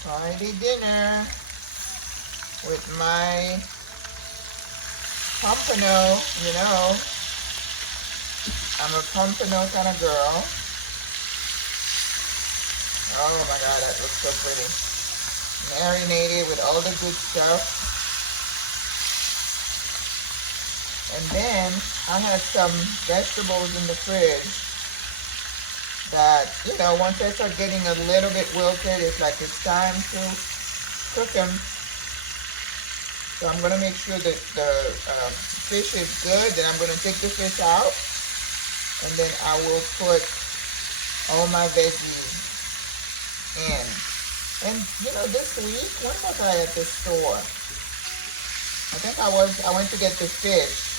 Friday dinner with my Pompano. You know, I'm a Pompano kind of girl. Oh my God, that looks so pretty. Marinated with all the good stuff. And then I had some vegetables in the fridge that, you know, once I start getting a little bit wilted, it's like it's time to cook them. So I'm going to make sure that the fish is good. Then I'm going to take the fish out. And then I will put all my veggies in. And, you know, this week, when was I at the store? I think I went to get the fish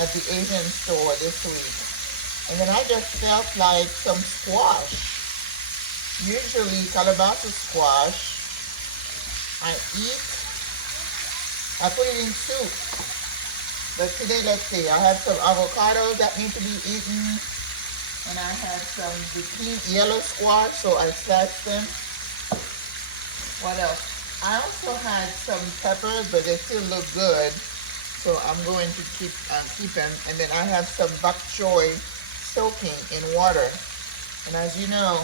at the Asian store this week. And then I just felt like some squash. Usually Calabaza squash, I put it in soup. But today, let's see, I had some avocados that need to be eaten. And I had some zucchini, yellow squash, so I sliced them. What else? I also had some peppers, but they still look good. So I'm going to keep them. And then I have some bok choy soaking in water. And as you know,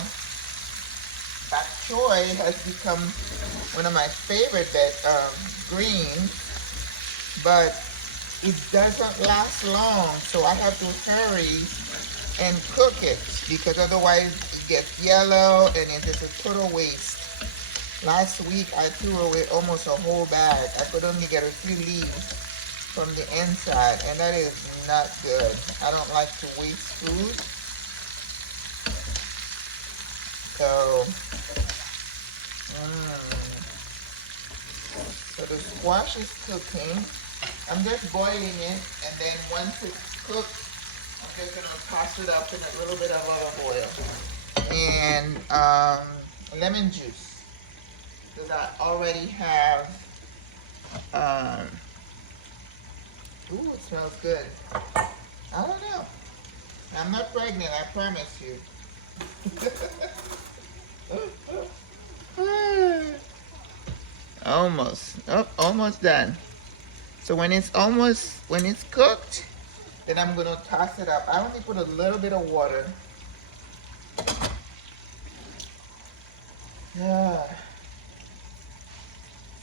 bok choy has become one of my favorite greens, but it doesn't last long. So I have to hurry and cook it because otherwise it gets yellow and it is a total waste. Last week I threw away almost a whole bag. I could only get a few leaves from the inside, and that is not good. I don't like to waste food. So, so the squash is cooking. I'm just boiling it, and then once it's cooked, I'm just gonna toss it up in a little bit of olive oil and lemon juice, because I already have. Ooh, it smells good. I don't know. I'm not pregnant, I promise you. Almost. Oh, almost done. So when it's cooked, then I'm gonna toss it up. I only put a little bit of water.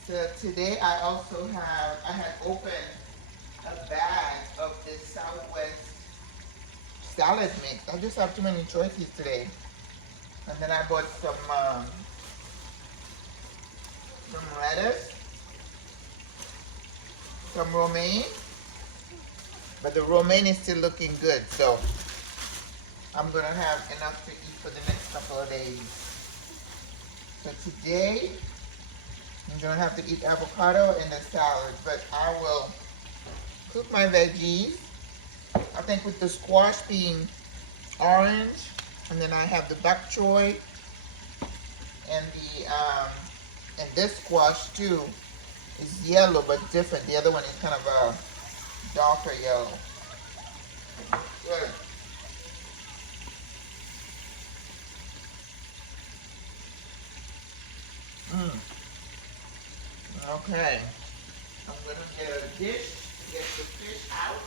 So today I had opened a bag of this Southwest salad mix. I just have too many choices today. And then I bought some lettuce, some romaine, but the romaine is still looking good, so I'm gonna have enough to eat for the next couple of days. So today I'm gonna have to eat avocado and the salad, but I will cook my veggies. I think with the squash being orange, and then I have the bok choy and and this squash too is yellow but different. The other one is kind of a darker yellow. Good. Okay. I'm gonna get a dish to get the fish out.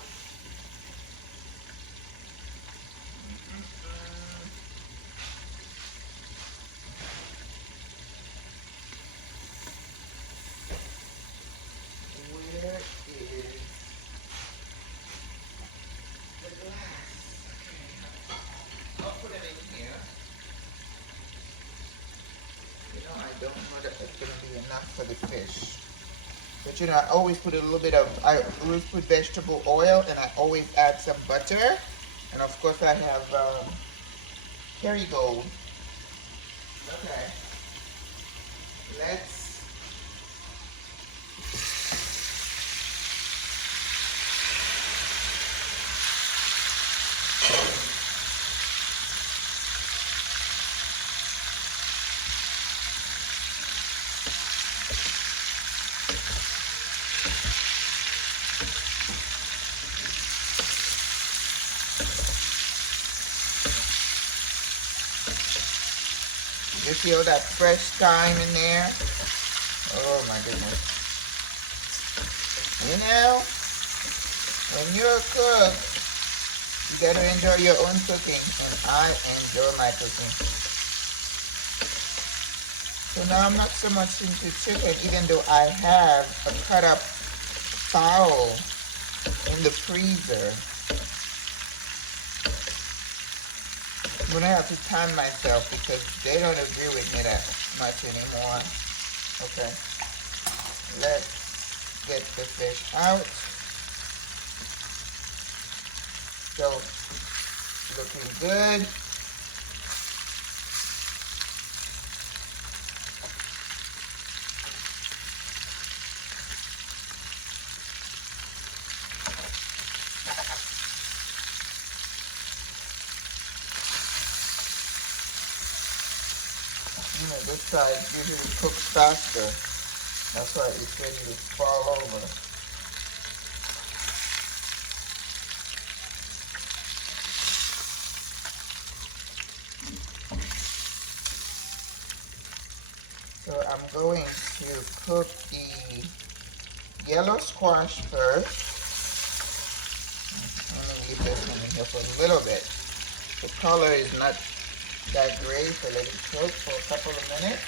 Where is the glass? I'll put it in here. You know, I don't know that it's going to be enough for the fish. But you know, I always put I always put vegetable oil, and I always add some butter. And of course I have Kerrygold. Okay. Let's You feel that fresh thyme in there? Oh my goodness. You know, when you're a cook, you gotta enjoy your own cooking, and I enjoy my cooking. So now I'm not so much into chicken, even though I have a cut up fowl in the freezer. I'm gonna have to time myself because they don't agree with me that much anymore. Okay, let's get the fish out. So, looking good. You know, this side usually cooks faster. That's why it's ready to fall over. So I'm going to cook the yellow squash first. I'm going to leave this one in here for a little bit. The color is not that great, so let it cook for a couple of minutes.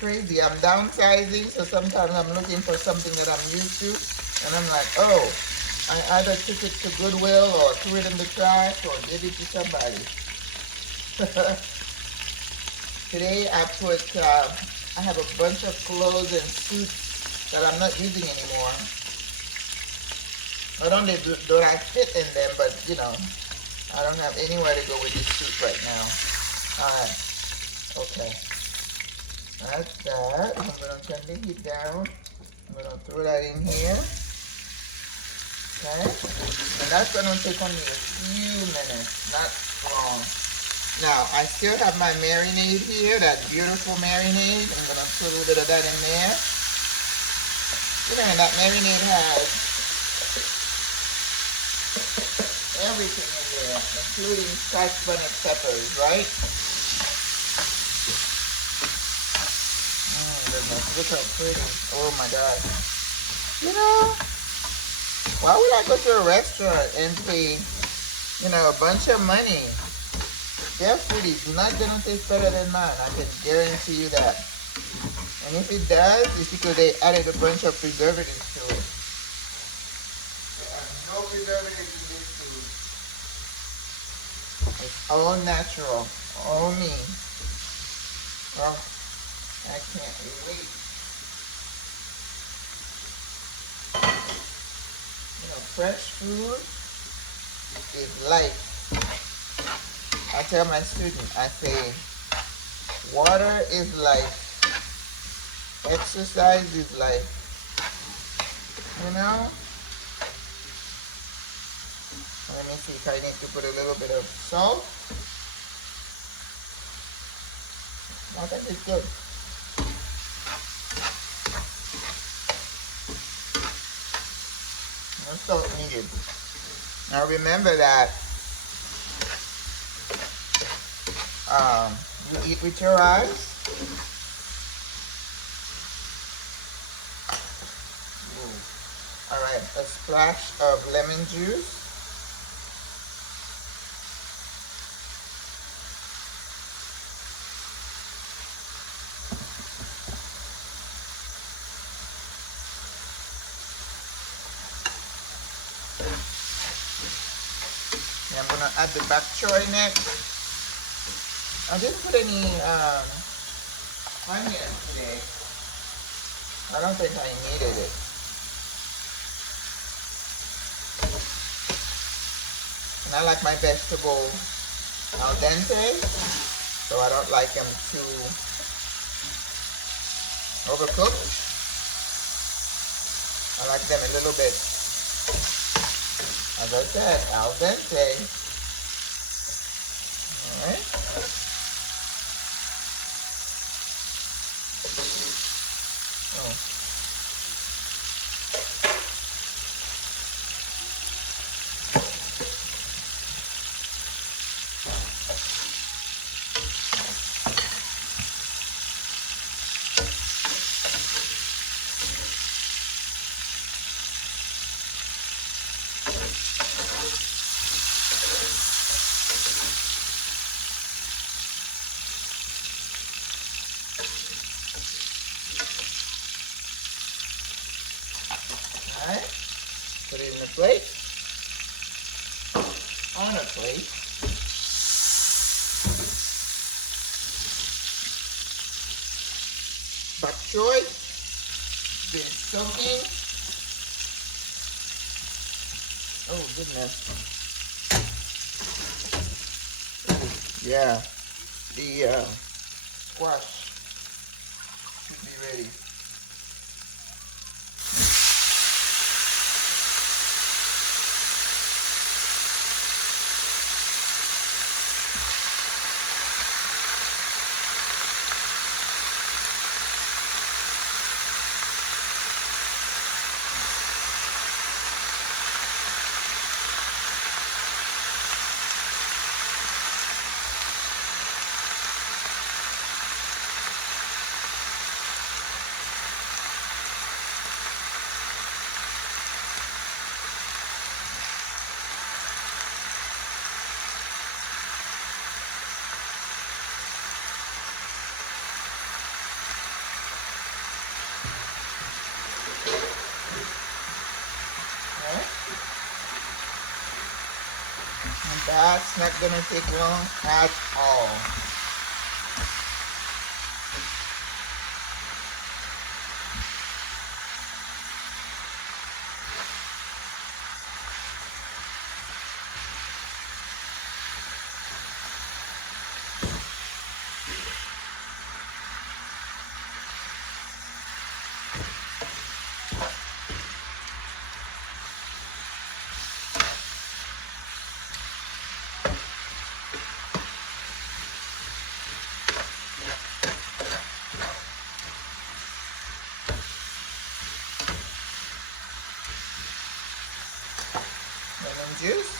Crazy. I'm downsizing, so sometimes I'm looking for something that I'm used to, and I'm like, oh, I either took it to Goodwill or threw it in the trash or gave it to somebody. Today I have a bunch of clothes and suits that I'm not using anymore. Not only don't I fit in them, but you know, I don't have anywhere to go with this suit right now. Alright, okay. That's that. I'm going to turn the heat down. I'm going to throw that in here. Okay. And that's going to take only a few minutes, not long. Now, I still have my marinade here, that beautiful marinade. I'm going to put a little bit of that in there. You know, that marinade has everything in there, including scotch bonnet peppers, right? Look how pretty. Oh my God. You know, why would I go to a restaurant and pay, you know, a bunch of money? Their food is not going to taste better than mine. I can guarantee you that. And if it does, it's because they added a bunch of preservatives to it. There are no preservatives in this food. It's all natural. All me. Oh, I can't wait. Fresh food is life. I tell my students, I say, water is life. Exercise is life. You know? Let me see if I need to put a little bit of salt. I think it's good. No salt needed. Now remember that you eat with your eyes. Alright, a splash of lemon juice. I'm going to add the bok choy next. I didn't put any onion today. I don't think I needed it. And I like my vegetables al dente, so I don't don't like them too overcooked. I like them a little bit, as I said, al dente. All right. Oh. All right. Put it in a plate. On a plate. Bok choy been soaking. Oh goodness. Yeah. The squash should be ready. And that's not gonna take long at all. Lemon juice.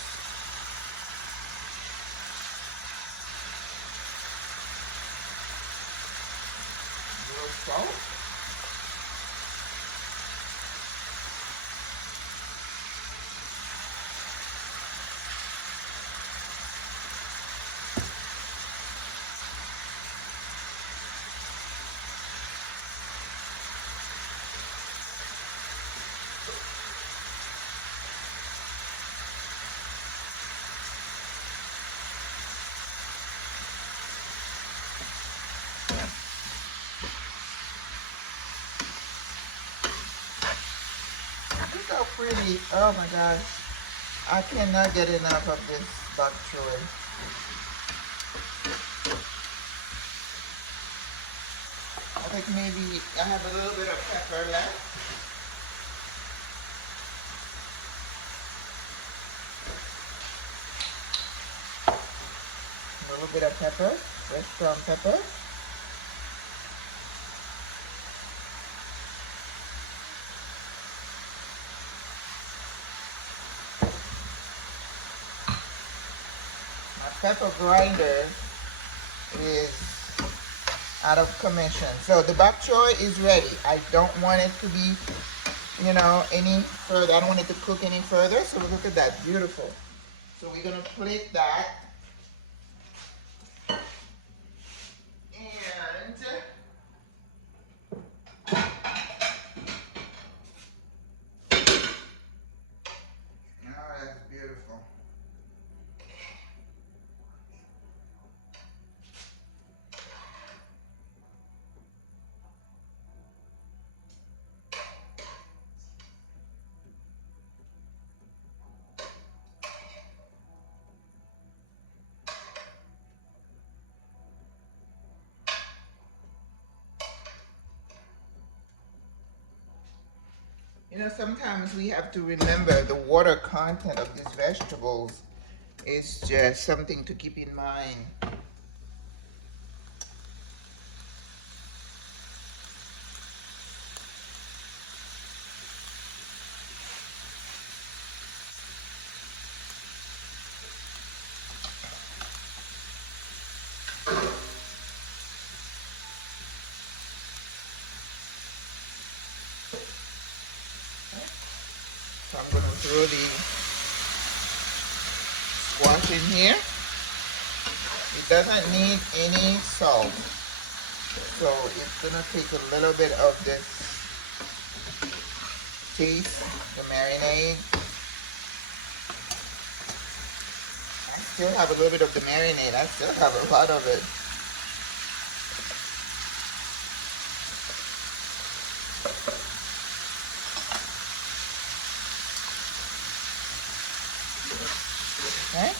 A little salt. Look how pretty. Oh my gosh. I cannot get enough of this bok choy. I think maybe I have a little bit of pepper left. A little bit of pepper, fresh ground pepper. My pepper grinder is out of commission. So the bok choy is ready. I don't want it to be, any further. I don't want it to cook any further. So look at that, beautiful. So we're gonna plate that. And oh, that's beautiful. Sometimes we have to remember the water content of these vegetables is just something to keep in mind. So I'm going to throw the squash in here. It doesn't need any salt. So it's going to take a little bit of this taste, the marinade. I still have a little bit of the marinade. I still have a lot of it. Okay.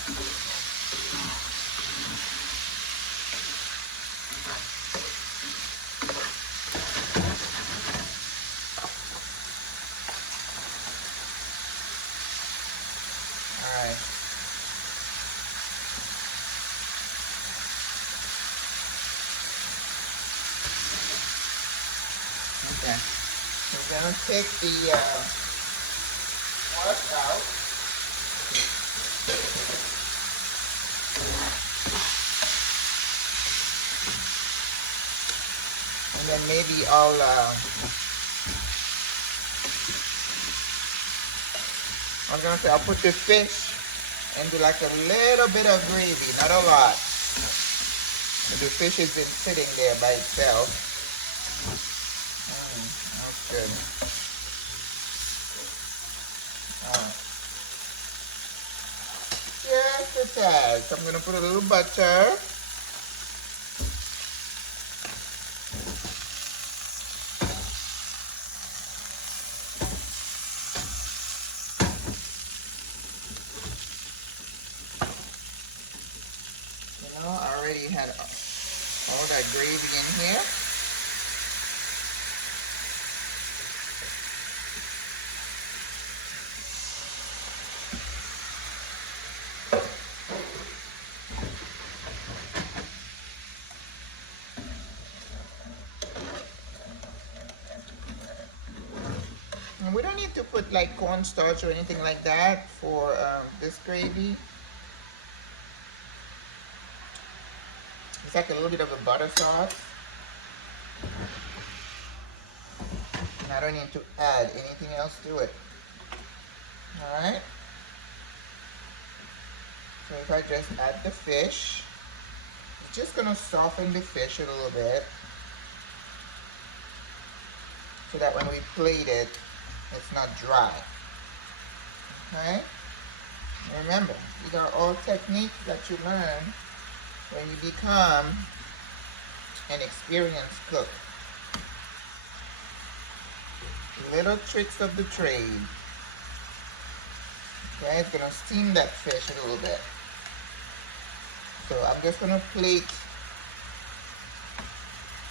All right. Okay. We're gonna take the wash out. And then maybe I'll put the fish into like a little bit of gravy, not a lot. The fish has been sitting there by itself. That's good. Alright. Just a tad. So I'm gonna put a little butter. I already had all that gravy in here. And we don't need to put like cornstarch or anything like that for this gravy. It's like a little bit of a butter sauce. And I don't need to add anything else to it. Alright. So if I just add the fish, it's just going to soften the fish a little bit. So that when we plate it, it's not dry. Okay? Remember, these are all techniques that you learn when you become an experienced cook. Little tricks of the trade. Okay, it's gonna steam that fish a little bit. So I'm just gonna plate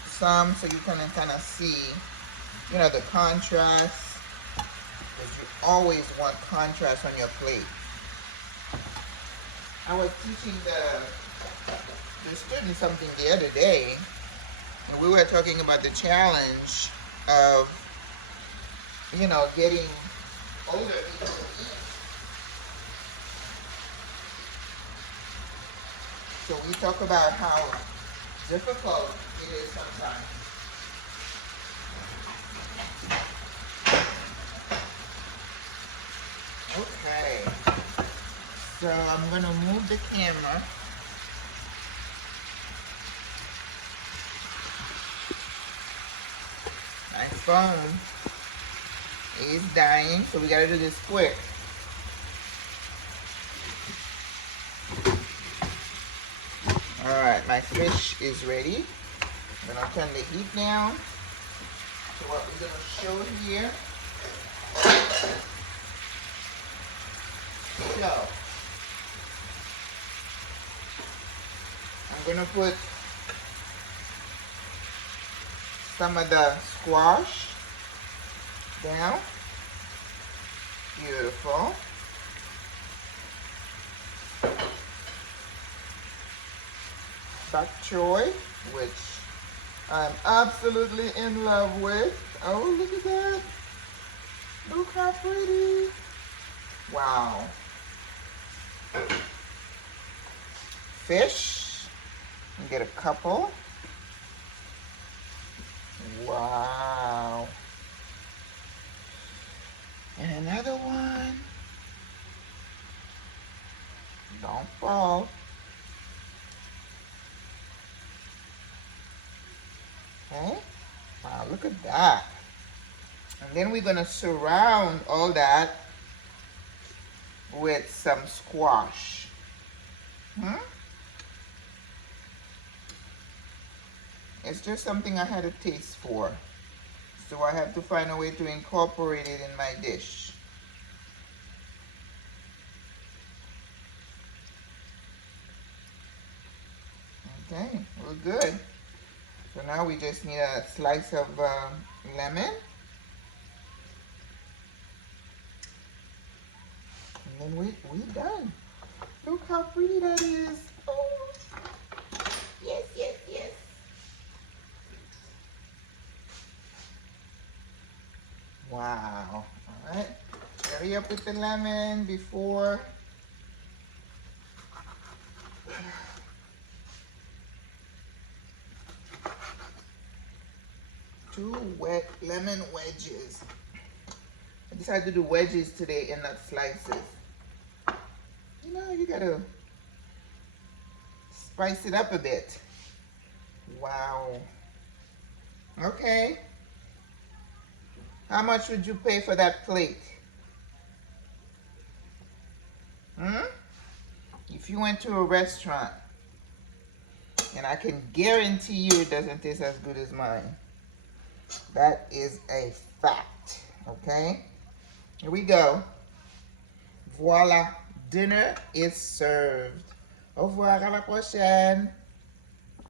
some so you can kind of see, the contrast. Because you always want contrast on your plate. I was teaching the students something the other day, and we were talking about the challenge of, getting older people to eat. So we talk about how difficult it is sometimes. Okay, so I'm gonna move the camera. My phone is dying, so we gotta do this quick. Alright, my fish is ready. I'm gonna turn the heat down. So what we're gonna show here. So I'm gonna put some of the squash down. Beautiful. Bok choy, which I'm absolutely in love with. Oh, look at that. Look how pretty. Wow. Fish. Get a couple. Wow. And another one. Don't fall. Okay. Wow, look at that. And then we're going to surround all that with some squash. It's just something I had a taste for. So I have to find a way to incorporate it in my dish. Okay, we're good. So now we just need a slice of lemon. And then we're done. Look how pretty that is. Oh, yes, yes, yes. Wow. All right. Hurry up with the lemon before. Two wet lemon wedges. I decided to do wedges today and not slices. You know, you gotta spice it up a bit. Wow. Okay. How much would you pay for that plate? If you went to a restaurant, and I can guarantee you it doesn't taste as good as mine. That is a fact. Okay? Here we go. Voila. Dinner is served. Au revoir, à la prochaine.